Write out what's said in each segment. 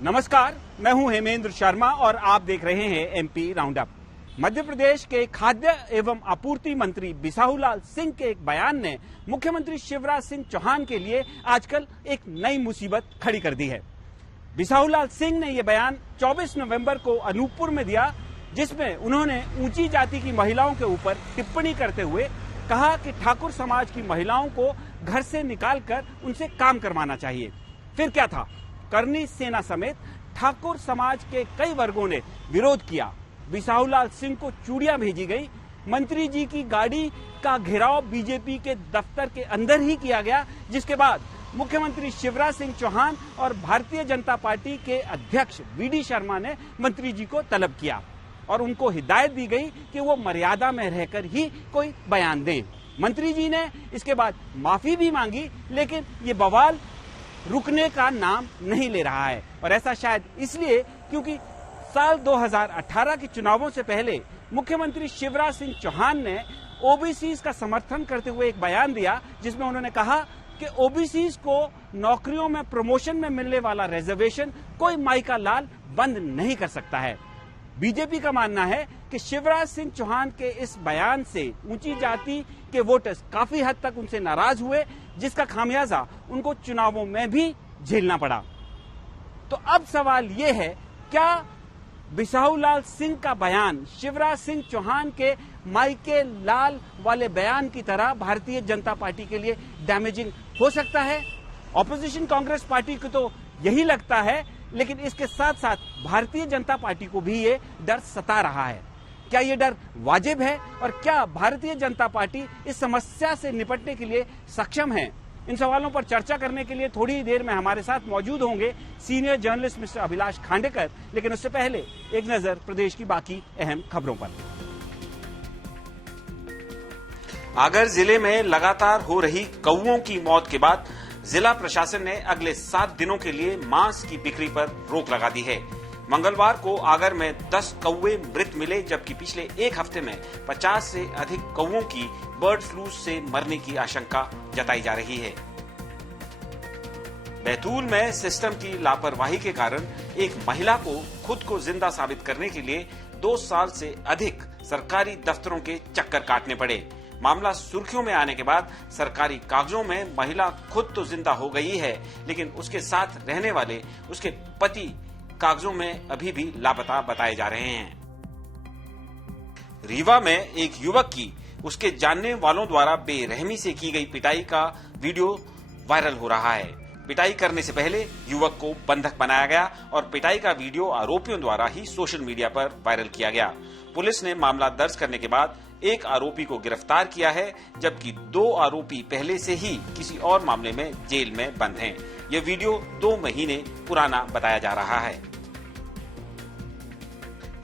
नमस्कार, मैं हूं हेमेंद्र शर्मा और आप देख रहे हैं MP round up. Madhya Pradesh के खाद्य एवं आपूर्ति मंत्री बिसाहुलाल सिंह के एक बयान ने मुख्यमंत्री शिवराज सिंह चौहान के लिए आजकल एक नई मुसीबत खड़ी कर दी है। बिसाहुलाल सिंह ने यह बयान 24 नवंबर को अनूपपुर में दिया, जिसमें उन्होंने ऊंची जाति की महिलाओं के ऊपर टिप्पणी करते हुए कहा कि ठाकुर समाज की महिलाओं को घर से निकालकर उनसे काम करवाना चाहिए। फिर क्या था, करनी सेना समेत ठाकुर समाज के कई वर्गों ने विरोध किया। बिसाहुलाल सिंह को चूड़ियां भेजी गई। मंत्री जी की गाड़ी का घेराव बीजेपी के दफ्तर के अंदर ही किया गया, जिसके बाद मुख्यमंत्री शिवराज सिंह चौहान और भारतीय जनता पार्टी के अध्यक्ष वीडी शर्मा ने मंत्री जी को तलब किया और उनको हिदायत दी गई कि वो मर्यादा में रहकर ही कोई बयान दें। मंत्री जी ने इसके बाद माफी भी मांगी, लेकिन ये बवाल रुकने का नाम नहीं ले रहा है। और ऐसा शायद इसलिए क्योंकि साल 2018 के चुनावों से पहले मुख्यमंत्री शिवराज सिंह चौहान ने ओबीसीज का समर्थन करते हुए एक बयान दिया, जिसमें उन्होंने कहा कि ओबीसीज को नौकरियों में प्रमोशन में मिलने वाला रिजर्वेशन कोई माई का लाल बंद नहीं कर सकता है। बीजेपी का मानना है कि शिवराज सिंह चौहान के इस बयान से ऊंची जाति के वोटर्स काफी हद तक उनसे नाराज हुए, जिसका खामियाजा उनको चुनावों में भी झेलना पड़ा। तो अब सवाल ये है, क्या बिसाहुलाल सिंह का बयान शिवराज सिंह चौहान के माइके लाल वाले बयान की तरह भारतीय जनता पार्टी के लिए डैमेजिंग हो सकता है? ऑपोजिशन कांग्रेस पार्टी को तो यही लगता है, लेकिन इसके साथ साथ भारतीय जनता पार्टी को भी ये डर सता रहा है। क्या ये डर वाजिब है और क्या भारतीय जनता पार्टी इस समस्या से निपटने के लिए सक्षम है? इन सवालों पर चर्चा करने के लिए थोड़ी ही देर में हमारे साथ मौजूद होंगे senior journalist mister Abhilash Khandekar, लेकिन उससे पहले एक नजर प्रदेश की बाकी अहम खबरों पर। आगर जिले में लगातार हो रही कौओं की मौत के बाद जिला प्रशासन ने अगले 7 दिनों के लिए मांस की बिक्री पर रोक लगा दी है। मंगलवार को आगर में 10 कौवे मृत मिले, जबकि पिछले एक हफ्ते में 50 से अधिक कौवों की बर्ड फ्लू से मरने की आशंका जताई जा रही है। बैतूल में सिस्टम की लापरवाही के कारण एक महिला को खुद को जिंदा साबित करने के लिए 2 साल से अधिक सरकारी दफ्तरों के चक्कर काटने पड़े। मामला सुर्खियों में आने के बाद सरकारी कागजों में महिला खुद तो जिंदा हो गई है, लेकिन उसके साथ रहने वाले उसके पति कागजों में अभी भी लापता बताए जा रहे हैं। रीवा में एक युवक की उसके जानने वालों द्वारा बेरहमी से की गई पिटाई का वीडियो वायरल हो रहा है। पिटाई करने से पहले युवक को बंधक बनाया गया और पिटाई का वीडियो आरोपियों द्वारा ही सोशल मीडिया पर वायरल किया गया। पुलिस ने मामला दर्ज करने के बाद एक आरोपी को गिरफ्तार किया है, जबकि 2 आरोपी पहले से ही किसी और मामले में जेल में बंद हैं। यह वीडियो 2 महीने पुराना बताया जा रहा है।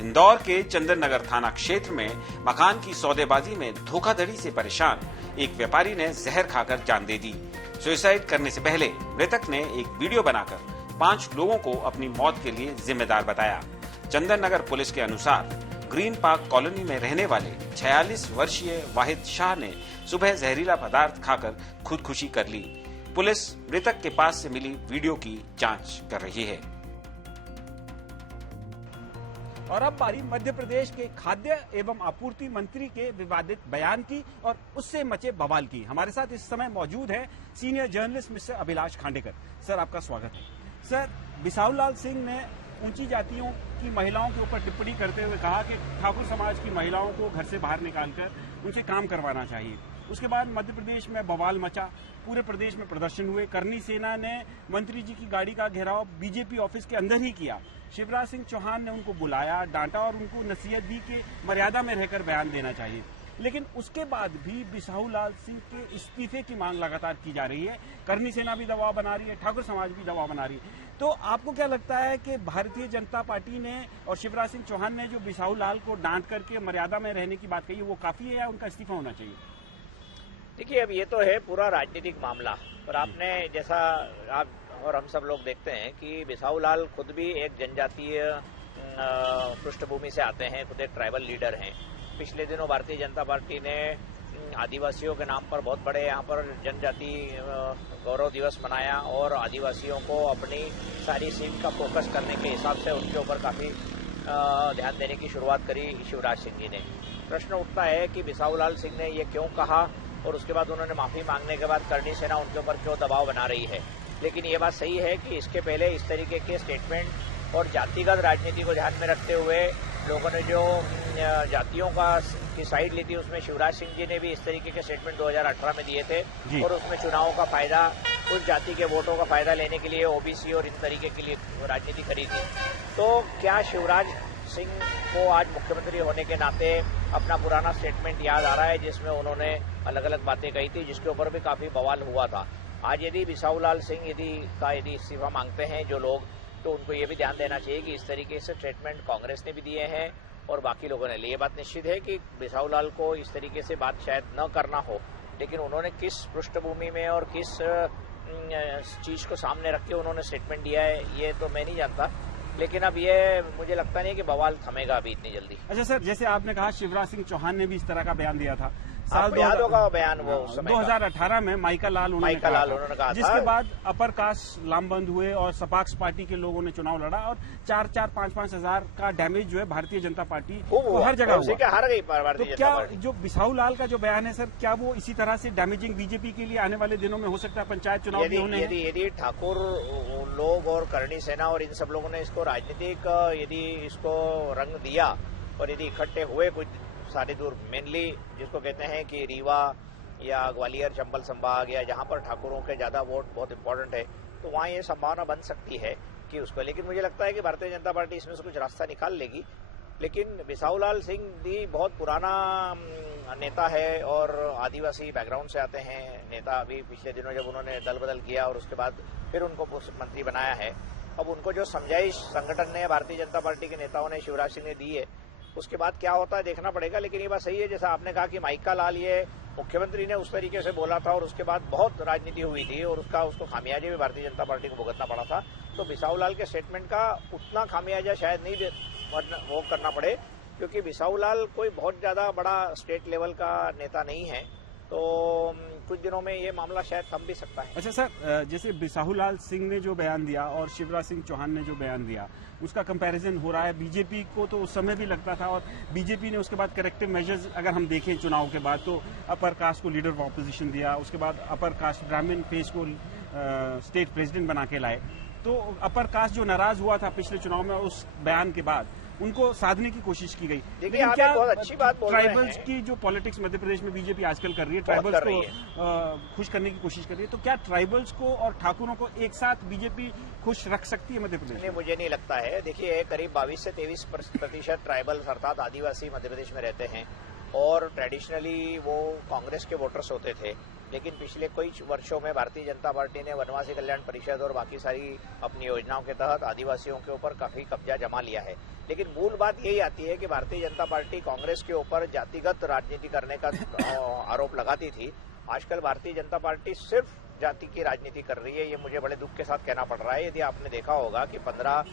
इंदौर के चंदन नगर थाना क्षेत्र में मकान की सौदेबाजी में धोखाधड़ी से परेशान एक व्यापारी ने जहर खाकर जान दे दी। सुसाइड करने से पहले मृतक ने एक वीडियो बनाकर 5 लोगों को अपनी मौत के लिए जिम्मेदार बताया। चंदन नगर पुलिस के अनुसार ग्रीन पार्क कॉलोनी में रहने वाले 46 वर्षीय वाहिद शाह ने सुबह जहरीला पदार्थ खाकर खुदकुशी कर ली। पुलिस मृतक के पास से मिली वीडियो की जांच कर रही है। और अब बारी मध्य प्रदेश के खाद्य एवं आपूर्ति मंत्री के विवादित बयान की और उससे मचे बवाल की। हमारे साथ इस समय मौजूद है senior journalist mister Abhilash Khandekar. Sir, आपका स्वागत है। सर, बिसाहुलाल सिंह ने ऊंची जातियों की महिलाओं के ऊपर टिप्पणी करते हुए कहा कि ठाकुर समाज की महिलाओं को घर से बाहर निकालकर उनसे काम करवाना चाहिए। उसके बाद मध्य प्रदेश में बवाल मचा, पूरे प्रदेश में प्रदर्शन हुए। करनी सेना ने मंत्री जी की गाड़ी का घेराव बीजेपी ऑफिस के अंदर ही किया। शिवराज सिंह चौहान ने उनको बुलाया, डांटा और उनको नसीहत दी कि मर्यादा में रहकर बयान देना चाहिए। लेकिन उसके बाद भी बिसाहुलाल सिंह के इस्तीफे की मांग लगातार की जा रही है। करनी सेना भी दबाव बना रही है, ठाकुर समाज भी दबाव बना रही है। तो आपको क्या लगता है कि भारतीय जनता पार्टी ने और शिवराज सिंह चौहान ने जो बिसाहुलाल को डांट करके मर्यादा में रहने की बात कही है, वो काफी है या उनका इस्तीफा होना चाहिए? देखिए, अब ये तो है पूरा राजनीतिक मामला, और आपने जैसा आप और हम सब लोग देखते हैं कि बिसाहुलाल खुद भी एक जनजातीय पृष्ठभूमि से आते हैं, खुद एक ट्राइबल लीडर हैं। पिछले दिनों भारतीय जनता पार्टी ने आदिवासियों के नाम पर बहुत बड़े यहाँ पर जनजाति गौरव दिवस मनाया और आदिवासियों को अपनी सारी सीट का फोकस करने के हिसाब से उनके ऊपर काफी ध्यान देने की शुरुआत करी शिवराज सिंह जी ने। प्रश्न उठता है कि बिसाहूलाल सिंह ने ये क्यों कहा और उसके बाद उन्होंने माफी मांगने के बाद करणी सेना उनके ऊपर क्यों दबाव बना रही है। लेकिन ये बात सही है कि इसके पहले इस तरीके के स्टेटमेंट और जातिगत राजनीति को ध्यान में रखते हुए लोगों ने जो जातियों की साइड ली थी, उसमें शिवराज सिंह जी ने भी इस तरीके के स्टेटमेंट 2018 में दिए थे और उसमें चुनावों का फायदा, उस जाति के वोटों का फायदा लेने के लिए ओबीसी और इन तरीके के लिए राजनीति करी थी। तो क्या शिवराज सिंह को आज मुख्यमंत्री होने के नाते अपना पुराना स्टेटमेंट याद आ रहा है जिसमें उन्होंने अलग अलग बातें कही थी, जिसके ऊपर भी काफी बवाल हुआ था। आज यदि बिसाहूलाल सिंह यदि इस्तीफा मांगते हैं जो लोग, तो उनको ये भी ध्यान देना चाहिए कि इस तरीके से स्टेटमेंट कांग्रेस ने भी दिए हैं और बाकी लोगों ने लिए। ये बात निश्चित है कि बिसाहूलाल को इस तरीके से बात शायद न करना हो, लेकिन उन्होंने किस पृष्ठभूमि में और किस चीज को सामने रख के उन्होंने स्टेटमेंट दिया है ये तो मैं नहीं जानता, लेकिन अब ये मुझे लगता नहीं कि बवाल थमेगा अभी इतनी जल्दी। अच्छा सर, जैसे आपने कहा शिवराज सिंह चौहान ने भी इस तरह का बयान दिया था साल याद होगा बयान वो उस समय 2018 में माइका लाल उन्होंने कहा था, जिसके बाद अपर कास्ट लामबंद हुए और सपाक्स पार्टी के लोगों ने चुनाव लड़ा और 4-5 हजार का डैमेज जो है भारतीय जनता पार्टी को हर जगह हुआ। हार गई तो क्या जो बिसाहूलाल का जो बयान है सर, क्या वो इसी तरह से डैमेजिंग बीजेपी के लिए आने वाले दिनों में हो सकता है? पंचायत चुनाव यदि ठाकुर लोग और करणी सेना और इन सब लोगों ने इसको राजनीतिक यदि इसको रंग दिया और यदि इकट्ठे हुए कुछ सारी दूर, मेनली जिसको कहते हैं कि रीवा या ग्वालियर चंबल संभाग या जहां पर ठाकुरों के ज्यादा वोट बहुत इंपॉर्टेंट है, तो वहां ये संभावना बन सकती है कि उसको। लेकिन मुझे लगता है कि भारतीय जनता पार्टी इसमें से कुछ रास्ता निकाल लेगी। लेकिन बिसाहूलाल सिंह भी बहुत पुराना नेता है और आदिवासी बैकग्राउंड से आते हैं नेता। अभी पिछले दिनों जब उन्होंने दल बदल किया और उसके बाद फिर उनको मंत्री बनाया है, अब उनको जो समझाइश संगठन ने, भारतीय जनता पार्टी के नेताओं ने, शिवराज सिंह ने दी है, उसके बाद क्या होता है देखना पड़ेगा। लेकिन ये बात सही है, जैसा आपने कहा कि माइका लाल ये मुख्यमंत्री ने उस तरीके से बोला था और उसके बाद बहुत राजनीति हुई थी और उसको खामियाजे भी भारतीय जनता पार्टी को भुगतना पड़ा था। तो बिसाहूलाल के स्टेटमेंट का उतना खामियाजा शायद नहीं वो करना पड़े, क्योंकि बिसाहूलाल कोई बहुत ज्यादा बड़ा स्टेट लेवल का नेता नहीं है, तो कुछ दिनों में ये मामला शायद थम भी सकता है। अच्छा सर, जैसे बिसाहूलाल सिंह ने जो बयान दिया और शिवराज सिंह चौहान ने जो बयान दिया, उसका कंपैरिजन हो रहा है। बीजेपी को तो उस समय भी लगता था और बीजेपी ने उसके बाद करेक्टिव मेजर्स अगर हम देखें चुनाव के बाद, तो अपर कास्ट को लीडर ऑफ ऑपोजिशन दिया, उसके बाद अपर कास्ट ब्राह्मण फेस को स्टेट प्रेसिडेंट बना के लाए। तो अपर कास्ट जो नाराज हुआ था पिछले चुनाव में, उस बयान के बाद उनको साधने की कोशिश की गई। लेकिन क्या बहुत अच्छी बात बोल रहे हैं। ट्राइबल्स की जो पॉलिटिक्स मध्य प्रदेश में बीजेपी आजकल कर रही है, ट्राइबल्स को खुश करने की कोशिश कर रही है, तो क्या ट्राइबल्स को और ठाकुरों को एक साथ बीजेपी खुश रख सकती है मध्य प्रदेश? नहीं, मुझे नहीं लगता है। देखिए, करीब 22 से 23% ट्राइबल्स अर्थात आदिवासी मध्य प्रदेश में रहते हैं और ट्रेडिशनली वो कांग्रेस के वोटर्स होते थे। लेकिन पिछले कुछ वर्षों में भारतीय जनता पार्टी ने वनवासी कल्याण परिषद और बाकी सारी अपनी योजनाओं के तहत आदिवासियों के ऊपर काफी कब्जा जमा लिया है। लेकिन मूल बात यही आती है कि भारतीय जनता पार्टी कांग्रेस के ऊपर जातिगत राजनीति करने का आरोप लगाती थी। आजकल भारतीय जनता पार्टी सिर्फ जाति की राजनीति कर रही है। ये मुझे बड़े दुख के साथ कहना पड़ रहा है। यदि आपने देखा होगा कि 15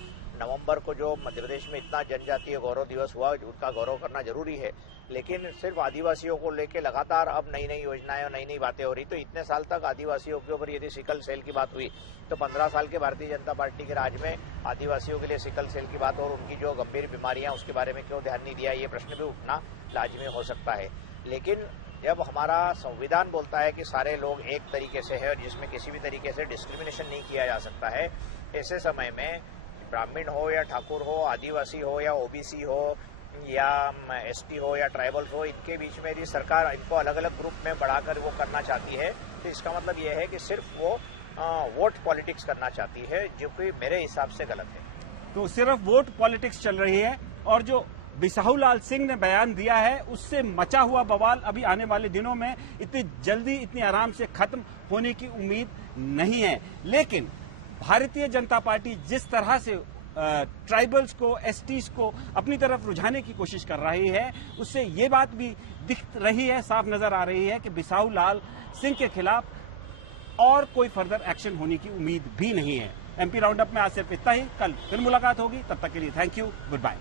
नवंबर को जो मध्य प्रदेश में इतना जनजातीय गौरव दिवस हुआ, उसका गौरव करना जरूरी है, लेकिन सिर्फ आदिवासियों को लेकर लगातार अब नई नई योजनाएं और नई नई बातें हो रही। तो इतने साल तक आदिवासियों के ऊपर यदि सिकल सेल की बात हुई, तो 15 साल के भारतीय जनता पार्टी के राज में आदिवासियों के लिए सिकल सेल की बात और उनकी जो गंभीर बीमारियां, उसके बारे में क्यों ध्यान नहीं दिया, ये प्रश्न भी उठना लाजमी हो सकता है। लेकिन जब हमारा संविधान बोलता है कि सारे लोग एक तरीके से है और जिसमें किसी भी तरीके से डिस्क्रिमिनेशन नहीं किया जा सकता है, ऐसे समय में ब्राह्मण हो या ठाकुर हो, आदिवासी हो या ओबीसी हो या एसटी हो या ट्राइबल्स हो, इनके बीच में यदि सरकार इनको अलग अलग ग्रुप में बढ़ाकर वो करना चाहती है, तो इसका मतलब ये है कि सिर्फ वो वोट पॉलिटिक्स करना चाहती है, जो कि मेरे हिसाब से गलत है। तो सिर्फ वोट पॉलिटिक्स चल रही है और जो बिसाहूलाल सिंह ने बयान दिया है, उससे मचा हुआ बवाल अभी आने वाले दिनों में इतनी जल्दी, इतनी आराम से खत्म होने की उम्मीद नहीं है। लेकिन भारतीय जनता पार्टी जिस तरह से ट्राइबल्स को, एसटीज को अपनी तरफ रुझाने की कोशिश कर रही है, उससे ये बात भी दिख रही है, साफ नजर आ रही है कि बिसाहूलाल सिंह के खिलाफ और कोई फर्दर एक्शन होने की उम्मीद भी नहीं है। एमपी राउंड अप में आज सिर्फ इतना ही। कल फिर मुलाकात होगी, तब तक के लिए थैंक यू, गुड बाय।